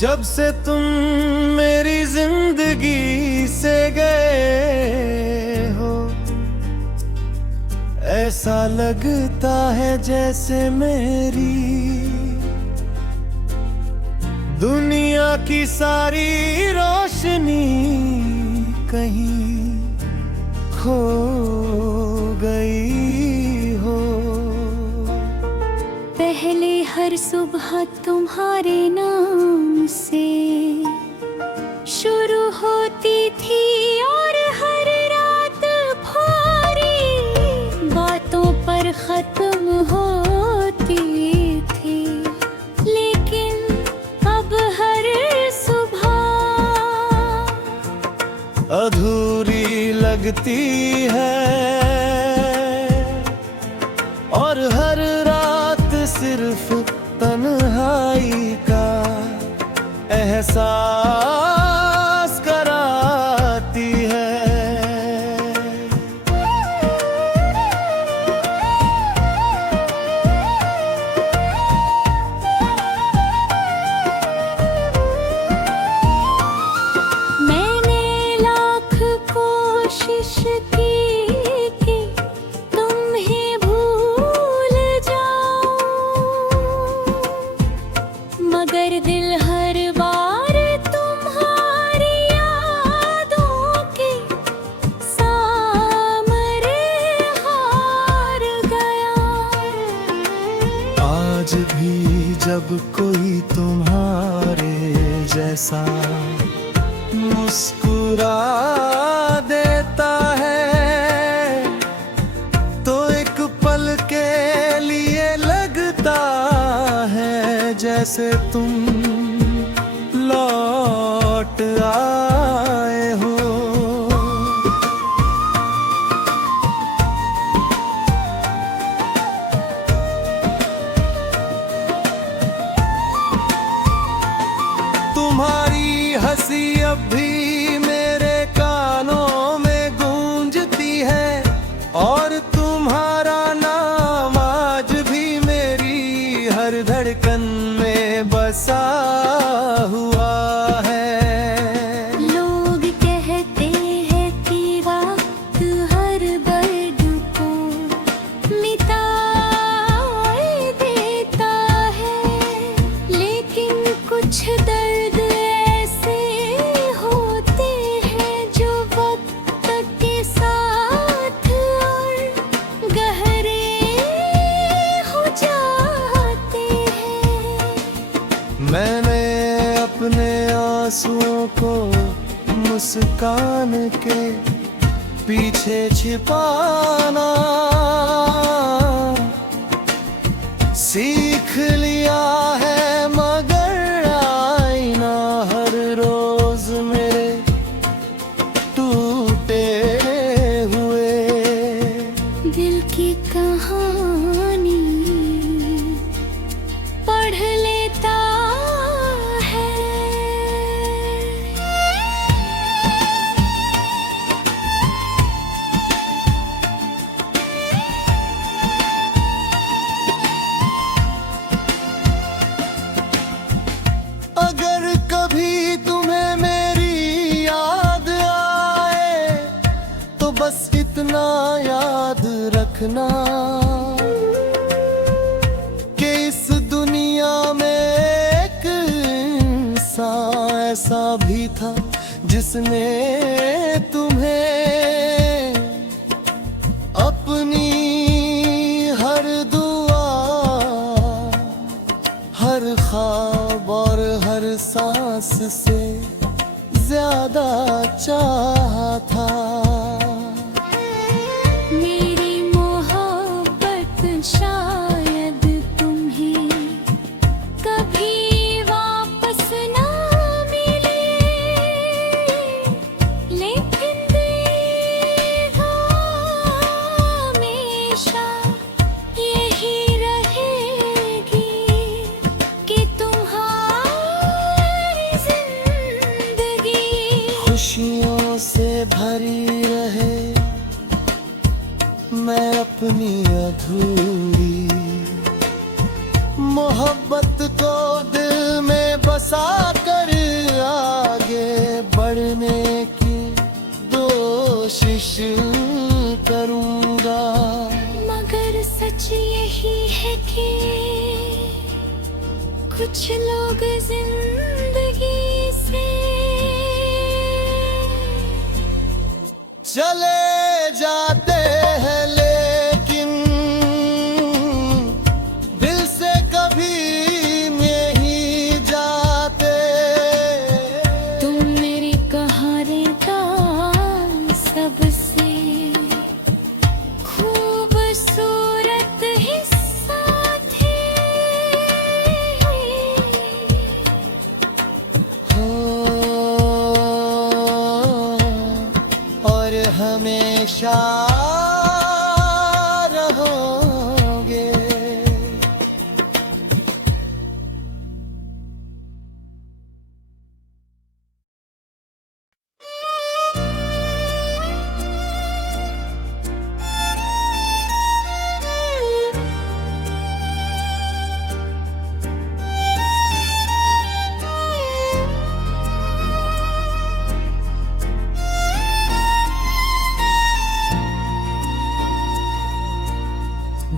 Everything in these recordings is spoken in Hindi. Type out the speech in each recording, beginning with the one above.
जब से तुम मेरी जिंदगी से गए हो, ऐसा लगता है जैसे मेरी दुनिया की सारी रोशनी कहीं खो गई हो। पहले हर सुबह तुम्हारे नाम से शुरू होती थी और हर रात भारी बातों पर खत्म होती थी, लेकिन अब हर सुबह अधूरी लगती है और हर रात सिर्फ तन्हाई का एहसास कराती है। मैंने लाख कोशिश की कि तुम्हें भूल जाऊं, मगर दिल हर बार तुम्हारी यादों के सामने हार गया। आज भी जब कोई तुम्हारे जैसा मुस्कुरा देता है, तो एक पल के लिए लगता है जैसे तुम लौट आए हो। तुम्हारी हंसी अब भी मेरे कानों में गूंजती है और तुम्हारा नाम आज भी मेरी हर धड़कन में बसा हुआ है। लोग कहते हैं कि वक्त हर दर्द को मिटा देता है, लेकिन कुछ दर्द ऐसे होते हैं जो वक्त के साथ और गहरे हो जाते हैं। मैंने अपने आंसुओं को मुस्कान के पीछे छिपाना सीख लिया है, मगर आईना हर रोज मेरे टूटे हुए दिल की कहानी पढ़ लेता है। अगर कभी तुम्हें मेरी याद आए तो बस इतना याद रखना कि इस दुनिया में एक इंसान ऐसा भी था जिसने तुम्हें अपनी हर दुआ, हर ख्वाब और हर सांस से ज्यादा चाहा था। मेरी मोहब्बत शायद तुम्हें कभी वापस ना मिले, लेकिन देगा हमेशा यही रहेगी कि तुम्हारी जिंदगी खुशियों से भरी रहे, मैं अपनी अधूरी मोहब्बत को दिल में बसा कर करूंगा। मगर सच यही है कि कुछ लोग जिंदगी से चले जाते हैं लेकिन दिल से कभी नहीं जाते। तुम मेरी कहानी का सबसे खूबसूरत हिस्सा थे। और हमेशा रहोगे।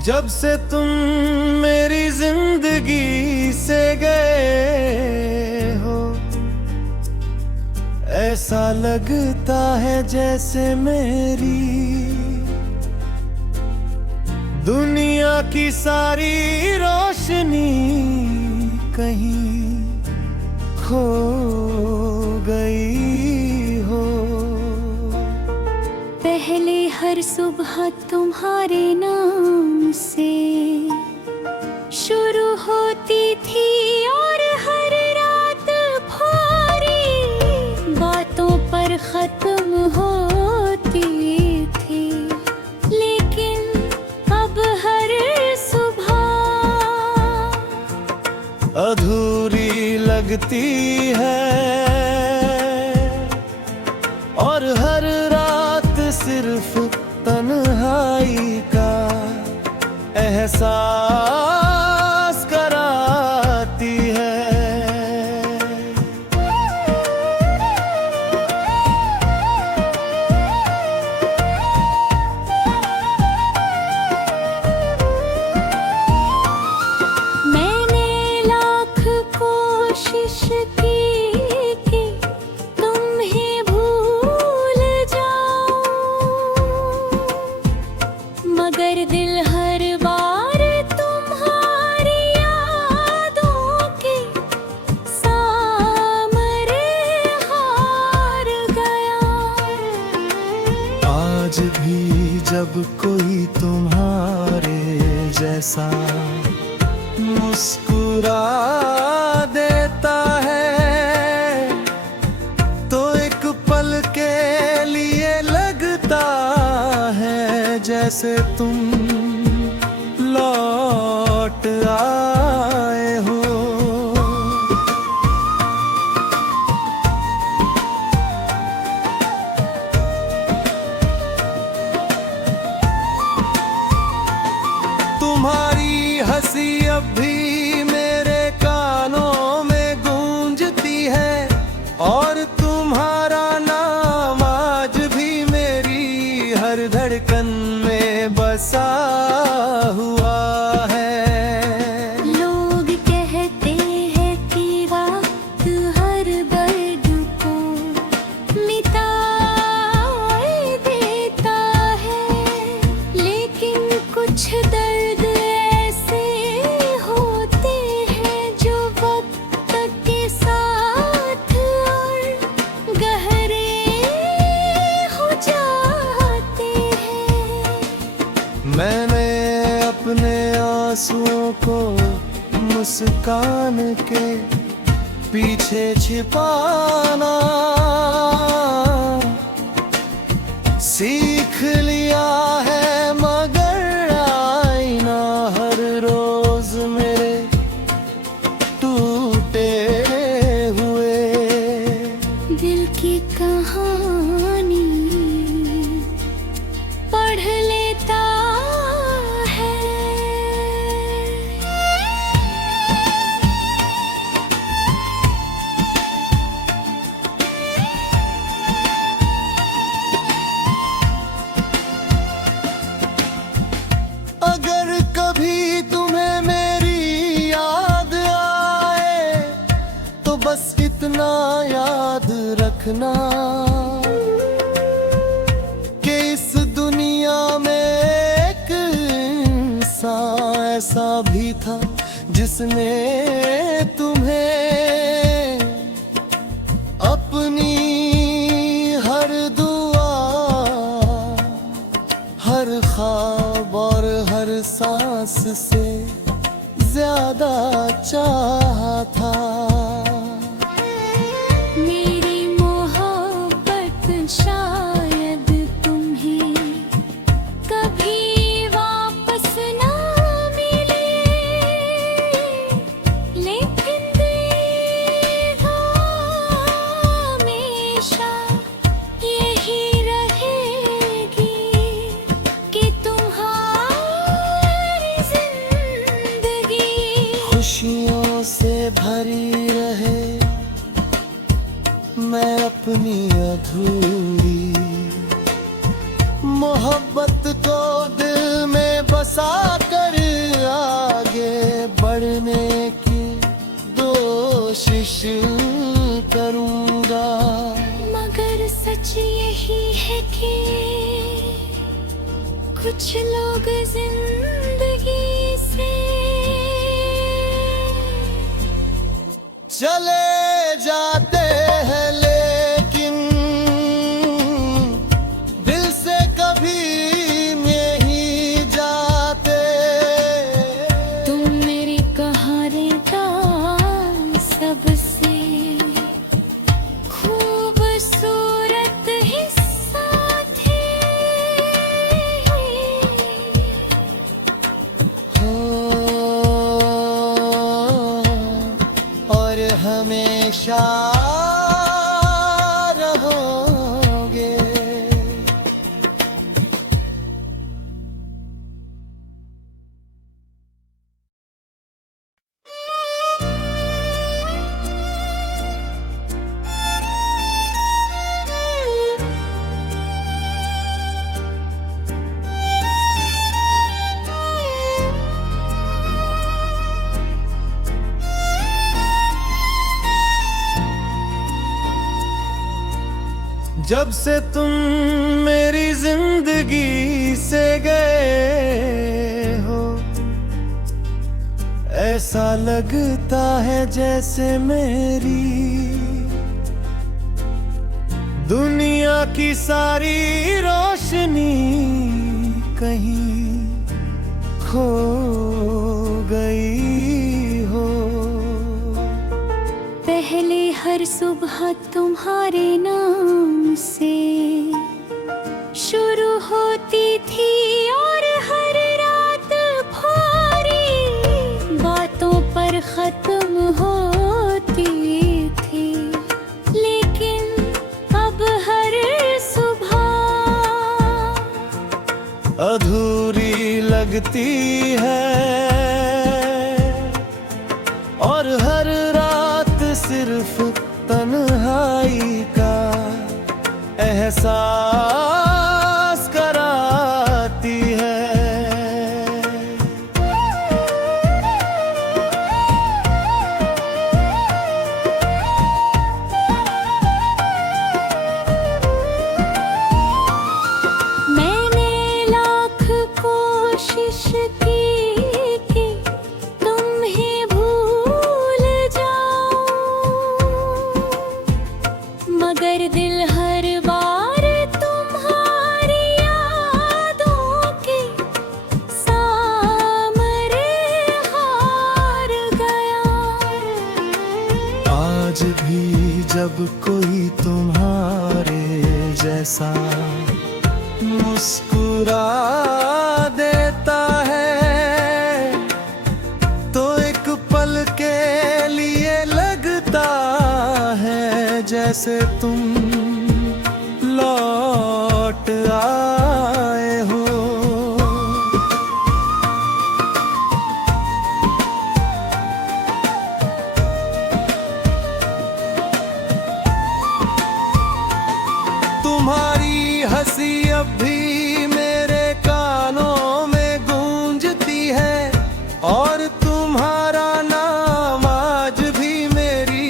जब से तुम मेरी जिंदगी से गए हो, ऐसा लगता है जैसे मेरी दुनिया की सारी रोशनी कहीं खो गई हो। पहले हर सुबह तुम्हारे नाम से शुरू होती थी और हर रात भारी बातों पर खत्म होती थी। लेकिन अब हर सुबह अधूरी लगती है और हर रात सिर्फ तन्हाई का एहसास कराती है। मैंने लाख कोशिश की कि तुम्हें भूल जाऊं, मगर दिल हर बार तुम्हारी यादों के सामने हार गया। आज भी जब कोई तुम्हारे जैसा मुस्कुरा देता है तो एक पल के लिए लगता है जैसे तुम लौट आए हो। तुम्हारी हंसी अब भी मेरे कानों में गूंजती है और तुम्हारा नाम आज भी मेरी हर धड़कन में बसा हुआ है। लोग कहते हैं कि वक्त हर दर्द को मिटा देता है, लेकिन कुछ दर्द ऐसे होते हैं जो वक्त के साथ और गहरे हो जाते हैं। मैंने अपने आंसुओं को मुस्कान के पीछे छिपाना सीख लिया है, मगर आईना हर रोज मेरे टूटे हुए दिल की कहानी पढ़ लेता है। रखना कि इस दुनिया में एक इंसान ऐसा भी था जिसने तुम्हें अपनी हर दुआ, हर ख्वाब और हर सांस से ज्यादा चाहा था। मेरी मोहब्बत शायद तुम्हें कभी वापस ना मिले, लेकिन देगा हमेशा यही रहेगी कि तुम्हारी जिंदगी खुशियों से भरी रहे, मैं अपनी अधूरी मोहब्बत को दिल में बसा कर आगे बढ़ने की कोशिश करूंगा। मगर सच यही है कि कुछ लोग जिंदगी से चले जाते हैं लेकिन दिल से कभी नहीं जाते। तुम मेरी कहानी का सबसे खूबसूरत हिस्सा थे। और हमेशा रहोगे। जब से तुम मेरी जिंदगी से गए हो, ऐसा लगता है जैसे मेरी दुनिया की सारी रोशनी कहीं खो गई हो। पहले हर सुबह तुम्हारे नाम से शुरू होती थी और हर रात भारी बातों पर खत्म होती थी, लेकिन अब हर सुबह अधूरी लगती है और हर रात सिर्फ तन्हाई का एहसास कराती है। मैंने लाख कोशिश की कि तुम्हें भूल जाऊं, मगर दिल हर बार तुम्हारी यादों के सामने हार गया। आज भी जब कोई तुम्हारे जैसा मुस्कुरा देता है तो एक पल के लिए लगता है जैसे तुम लौट आए हो। तुम्हारी हंसी अब भी मेरे कानों में गूंजती है और तुम्हारा नाम आज भी मेरी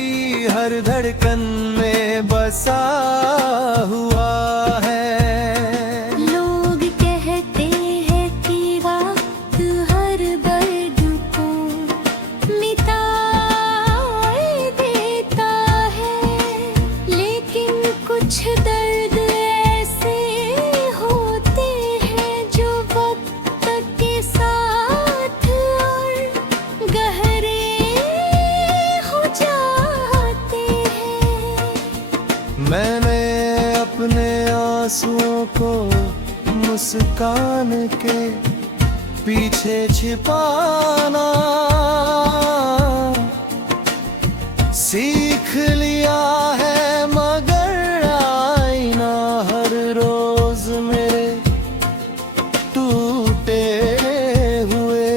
हर धड़कन में बसा मुस्कान के पीछे छिपाना सीख लिया है, मगर आईना हर रोज मेरे टूटे हुए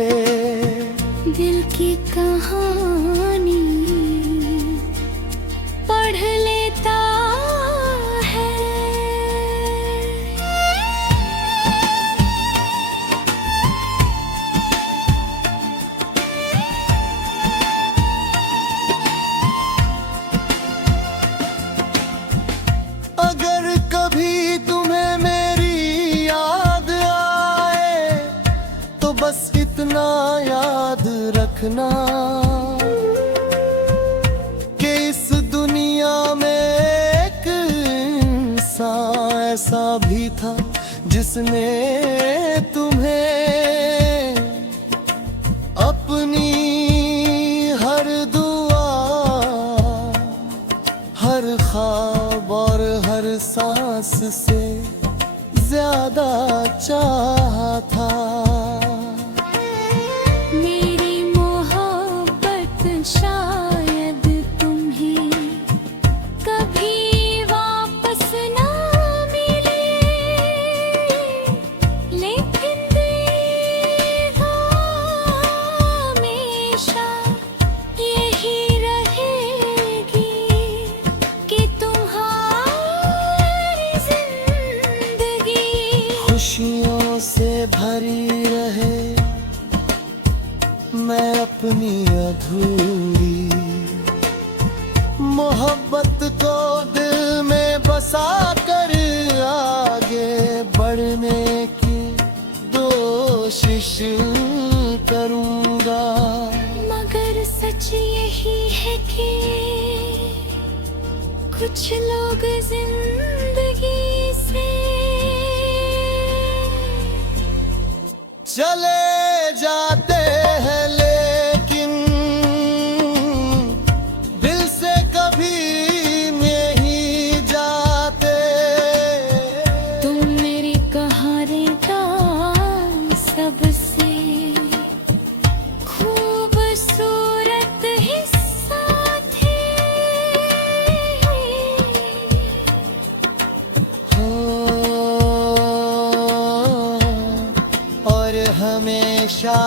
दिल की कहानी पढ़ लेता है। अगर कभी तुम्हें मेरी याद आए तो बस इतना याद रखना कि इस दुनिया में एक इंसान ऐसा भी था जिसने तुम्हें अपनी हर दुआ, हर ख्वाब और हर सांस से ज्यादा चाहा था। मेरी मोहब्बत शायद तुम्हें कभी वापस ना मिले, लेकिन देगा हमेशा यही रहेगी कि तुम्हारी जिंदगी खुशियों से भरी रहे, मैं अपनी अधूरी मोहब्बत को दिल में बसा कर आगे बढ़ने की कोशिश करूंगा। मगर सच यही है कि कुछ लोग जिंदगी से चले जाते हैं, लेकिन दिल से कभी नहीं जाते। तुम मेरी कहानी का सबसे खूबसूरत हिस्सा थे। और हमेशा